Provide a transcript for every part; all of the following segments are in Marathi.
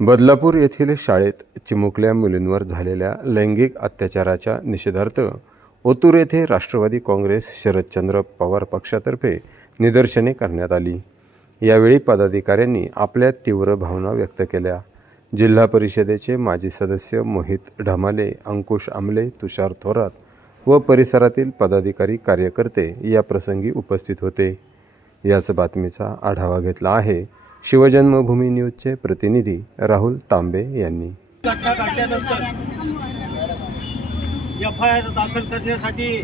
बदलापूर येथील शाळेत चिमुकल्या मुलींवर झालेल्या लैंगिक अत्याचाराच्या निषेधार्थ ओतूर येथे राष्ट्रवादी काँग्रेस शरदचंद्र पवार पक्षातर्फे निदर्शने करण्यात आली. यावेळी पदाधिकाऱ्यांनी आपल्या तीव्र भावना व्यक्त केल्या. जिल्हा परिषदेचे माजी सदस्य मोहित ढमाले अंकुश आमले तुषार थोरात व परिसरातील पदाधिकारी कार्यकर्ते या प्रसंगी उपस्थित होते. याच बातमीचा आढावा घेतला आहे. शिवजन्मभूमी न्यूजचे प्रतिनिधी राहुल तांबे यांनी. घटना घडल्यानंतर एफ आय आर दाखल करण्यासाठी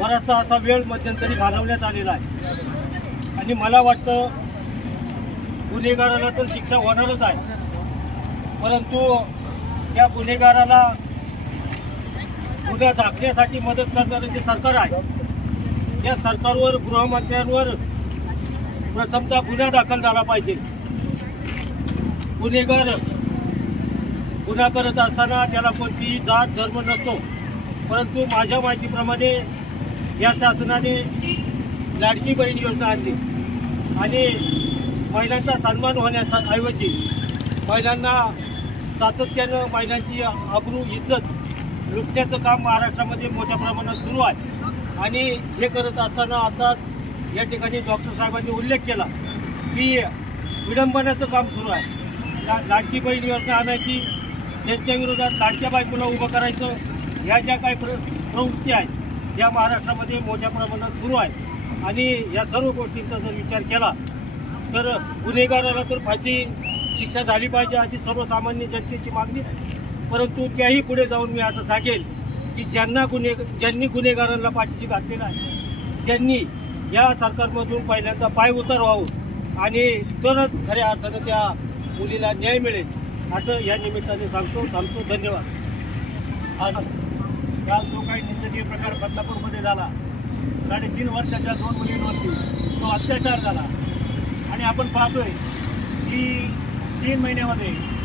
बराचसा असा वेळ मध्यंतरी घालवण्यात आलेला आहे. आणि मला वाटतं गुन्हेगाराला तर शिक्षा होणारच आहे. परंतु त्या गुन्हेगाराला गुन्हा झाकण्यासाठी मदत करणारं जे सरकार आहे या सरकारवर गृहमंत्र्यांवर प्रथमतः गुन्हा दाखल झाला पाहिजे. गुन्हेगार गुन्हा करत असताना त्याला कोणतीही जात धर्म नसतो. परंतु माझ्या माहितीप्रमाणे या शासनाने लाडकी बहीण योजना आणली. आणि महिलांचा सन्मान होण्याऐवजी महिलांना सातत्यानं महिलांची आबरू इज्जत लुटण्याचं काम महाराष्ट्रामध्ये मोठ्या प्रमाणात सुरू आहे. आणि हे करत असताना आताच या ठिकाणी डॉक्टर साहेबांनी उल्लेख केला की विडंबनाचं काम सुरू आहे. ला लाडकी बहीण योजना आणायची त्यांच्या विरोधात लाडक्या बायकोला उभं करायचं ह्या ज्या काही प्र प्रवृत्ती आहेत या महाराष्ट्रामध्ये मोठ्या प्रमाणात सुरू आहेत. आणि या सर्व गोष्टींचा जर विचार केला तर गुन्हेगाराला तर फाशी शिक्षा झाली पाहिजे अशी सर्वसामान्य जनतेची मागणी आहे. परंतु त्याही पुढे जाऊन मी असं सांगेल की ज्यांना गुन्हे ज्यांनी गुन्हेगारांना पाठीशी घातली आहे त्यांनी या सरकारमधून पहिल्यांदा पाय उतार व्हावं आणि तरच खऱ्या अर्थानं त्या मुलीला न्याय मिळेल असं या निमित्ताने सांगतो. सांगतो. धन्यवाद. आज काल जो काही निंदनीय प्रकार बदलापूरमध्ये झाला साडेतीन वर्षाच्या दोन मुलींवरती तो अत्याचार झाला आणि आपण पाहतोय की तीन महिन्यामध्ये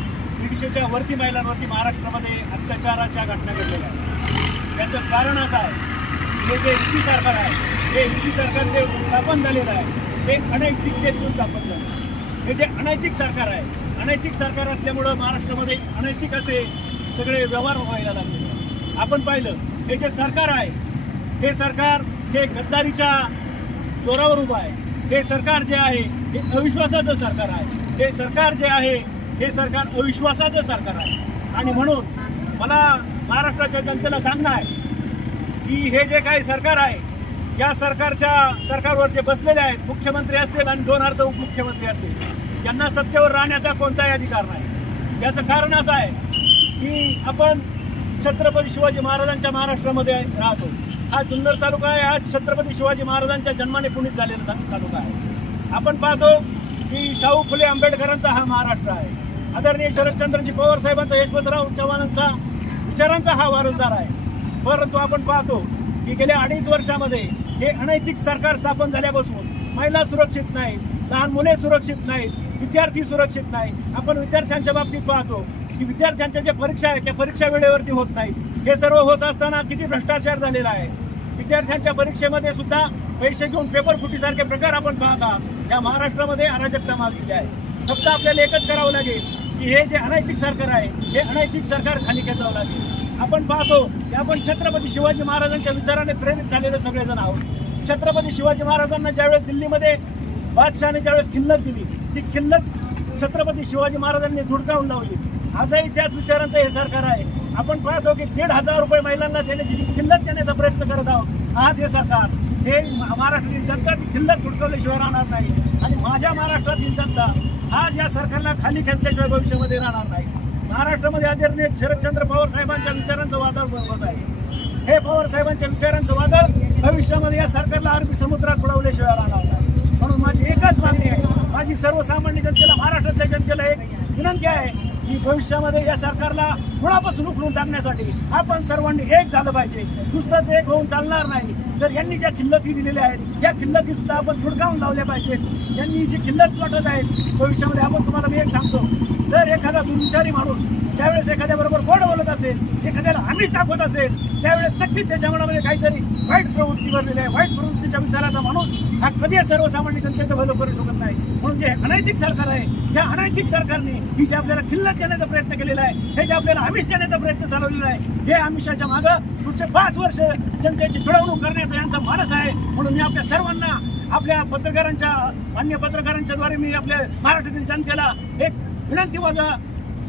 दीडशेच्या वरती महिलांवरती महाराष्ट्रामध्ये अत्याचाराच्या घटना घडलेल्या आहेत. याचं कारण असं आहे हे जे युती सरकार आहे हे युती सरकार जे स्थापन झालेलं आहे ते अनैतिक अनैतिकतेतून स्थापन झालं हे जे अनैतिक सरकार आहे अनैतिक सरकार असल्यामुळं महाराष्ट्रामध्ये अनैतिक असे सगळे व्यवहार व्हायला लागले आपण पाहिलं हे जे सरकार आहे हे सरकार हे गद्दारीच्या जोरावर उभं आहे. हे सरकार जे आहे हे अविश्वासाचं सरकार आहे. हे सरकार जे आहे हे सरकार अविश्वासाचं सरकार आहे. आणि म्हणून मला महाराष्ट्राच्या जनतेला सांगणं आहे की हे जे काही सरकार आहे या सरकारच्या सरकारवर जे बसलेले आहेत मुख्यमंत्री असतील आणि दोन अर्ध उपमुख्यमंत्री असतील यांना सत्तेवर राहण्याचा कोणताही अधिकार नाही. याचं कारण असं आहे की आपण छत्रपती शिवाजी महाराजांच्या महाराष्ट्रामध्ये राहतो. हा जुन्नर तालुका आहे हा छत्रपती शिवाजी महाराजांच्या जन्माने पुणित झालेला तालुका आहे. आपण पाहतो की शाहू फुले आंबेडकरांचा हा महाराष्ट्र आहे. आदरणीय शरदचंद्रजी पवार साहेबांचा यशवंतराव चव्हाणांचा विचारांचा हा वारसदार आहे. परंतु आपण पाहतो की गेल्या अडीच वर्षामध्ये हे अनैतिक सरकार स्थापन झाल्यापासून महिला सुरक्षित नाहीत लहान मुले सुरक्षित नाहीत विद्यार्थी सुरक्षित नाही आपण विद्यार्थ्यांच्या बाबतीत पाहतो की विद्यार्थ्यांच्या ज्या परीक्षा आहेत त्या परीक्षा वेळेवरती होत नाहीत. हे सर्व होत असताना किती भ्रष्टाचार झालेला आहे. विद्यार्थ्यांच्या परीक्षेमध्ये सुद्धा पैसे घेऊन पेपर फुटीसारखे प्रकार आपण पाहता. या महाराष्ट्रामध्ये अराजकता मागलेली आहे. फक्त आपल्याला एकच करावं लागेल की हे जे अनैतिक सरकार आहे हे अनैतिक सरकार खाली खेचावं लागेल. आपण पाहतो की आपण छत्रपती शिवाजी महाराजांच्या विचाराने प्रेरित झालेले सगळेजण आहोत. छत्रपती शिवाजी महाराजांना ज्यावेळेस दिल्लीमध्ये बादशहाने ज्यावेळेस खिल्लत दिली ती खिल्लत छत्रपती शिवाजी महाराजांनी धुडकावून लावली. आजही त्याच विचारांचं हे सरकार आहे. आपण पाहतो की दीड हजार रुपये महिलांना देण्याची जी खिल्लत देण्याचा प्रयत्न करत आहोत आज हे सरकार हे महाराष्ट्रातील जनता ती खिल्लत धुडकवल्याशिवाय राहणार नाही. आणि माझ्या महाराष्ट्रातील जनता आज या सरकारला खाली खेचल्याशिवाय भविष्यामध्ये राहणार नाही. महाराष्ट्रामध्ये आदरणीय शरदचंद्र पवार साहेबांच्या विचारांचं वादळ होत आहे. हे पवार साहेबांच्या विचारांचं वादळ भविष्यामध्ये या सरकारला अरबी समुद्रात बुडवल्याशिवाय राहणार नाही. म्हणून माझी एकच मागणी आहे. माझी सर्वसामान्य जनतेला महाराष्ट्रातल्या जनतेला एक विनंती आहे की भविष्यामध्ये या सरकारला मुळापासून उखडून टाकण्यासाठी आपण सर्वांनी एक झालं पाहिजे. नुसतंच एक होऊन चालणार नाही. तर यांनी ज्या किल्लती दिलेल्या आहेत या खिल्लती सुद्धा आपण धुडकावून लावल्या पाहिजेत. यांनी जी किल्लत वाटत आहेत भविष्यामध्ये आपण तुम्हाला मी एक सांगतो जर एखादा दुर्विचारी माणूस त्यावेळेस एखाद्याबरोबर गोड बोलत असेल एखाद्याला आमिष दाखवत असेल त्यावेळेस नक्कीच त्याच्या मनामध्ये काहीतरी वाईट प्रवृत्ती भरलेली आहे. वाईट प्रवृत्तीच्या विचाराचा माणूस हा कधी सर्वसामान्य जनतेचं भलं करू शकत नाही. म्हणून जे अनैतिक सरकार आहे या अनैतिक सरकारने ही जे आपल्याला खिल्लत देण्याचा प्रयत्न केलेला आहे हे जे आपल्याला आमिष देण्याचा प्रयत्न चालवलेला आहे हे आमिषाच्या मागं पुढचे पाच वर्ष जनतेची पिळवणूक करण्याचा यांचा मानस आहे. म्हणून मी आपल्या सर्वांना आपल्या पत्रकारांच्या अन्य पत्रकारांच्या द्वारे मी आपल्या महाराष्ट्रातील जनतेला एक विनंती माझा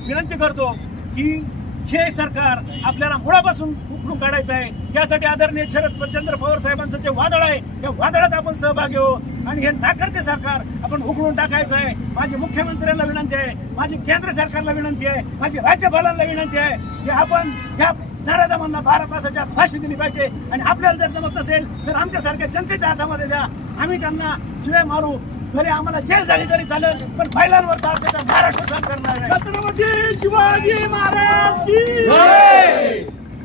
विनंती करतो की हे सरकार आपल्याला मुळापासून उखडून काढायचं आहे. त्यासाठी आदरणीय शरद चंद्र पवार साहेबांचं जे वादळ आहे त्या वादळात आपण सहभागी हो आणि हे नाकर्ते सरकार आपण उखडून टाकायचं आहे. माझी मुख्यमंत्र्यांना विनंती आहे माझी केंद्र सरकारला विनंती आहे माझी राज्यपालांना विनंती आहे की आपण या नराधमांना बारा तासाच्या आत फाशी दिली पाहिजे. आणि आपल्याला जर जमत नसेल तर आमच्यासारख्या जनतेच्या हातामध्ये द्या. आम्ही त्यांना शिवाय मारू. तरी आम्हाला जेल झाली तरी चालेल पण बैलांवर महाराष्ट्र सण करणार आहे छत्रपती शिवाजी महाराज की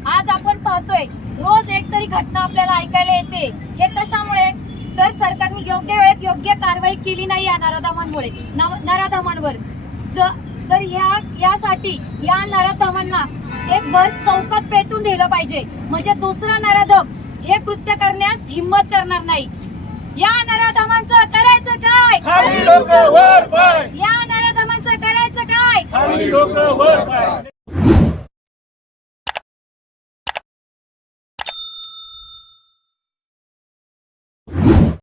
आज आपण पाहतोय रोज एक तरी घटना आपल्याला ऐकायला येते. हे कशामुळे? तर सरकारने योग्य वेळेत योग्य कारवाई केली नाही या नराधामांमुळे नव- नराधामांवर. ज- तर ह्या यासाठी या नराधामांना एक भर चौकात पेटून दिलं पाहिजे. म्हणजे दुसरा नराधम हे कृत्य करण्यास हिंमत करणार नाही. या नराधमांचं करायचं काय? खाली लोक वर पाय. या नराधमांचं करायचं काय? खाली लोक वर पाय.